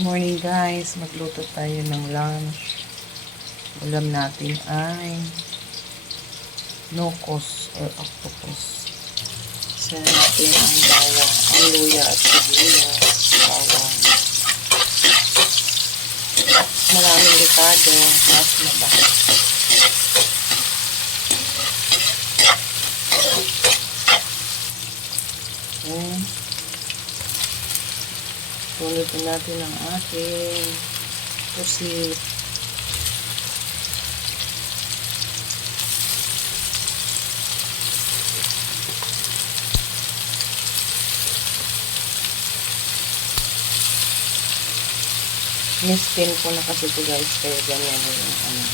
Morning guys, magluto tayo ng lunch. Ulam natin ay nokos or octopus. Isa natin ang bawang, ang luya at sibuyas, bawang. Maraming ricado, mas mabaho. Tulutin natin ang ating pusit. Mistin ko na kasi ito guys, kaya ganyan na yung ano.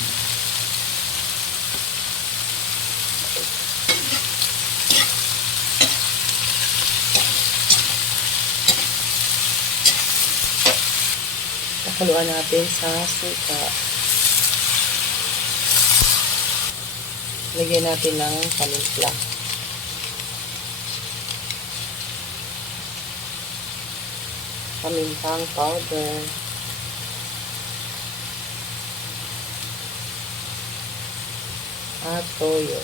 Haluan natin sa suka. Lagyan natin ng panimpla. Pamintang powder. At toyo.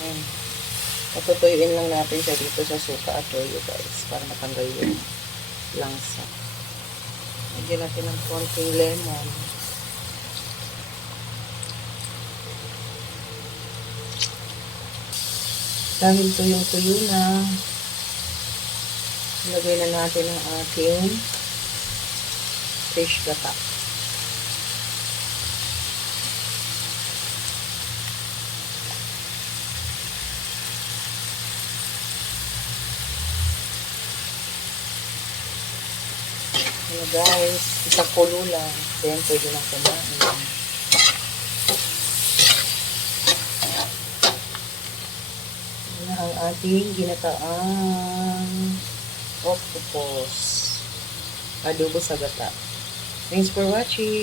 Ayan. Patutuyuin lang natin siya dito sa suka at toyo guys para matanggal yung langsa. Lagyan natin ng konting lemon. Dahil tuyong-tuyo na, ilagay na natin ang ating fish gata. Ayan guys, isang kulo lang. Then, pwede lang kumain. Ayan na ang ating ginataang octopus. Adobo sa gata. Thanks for watching.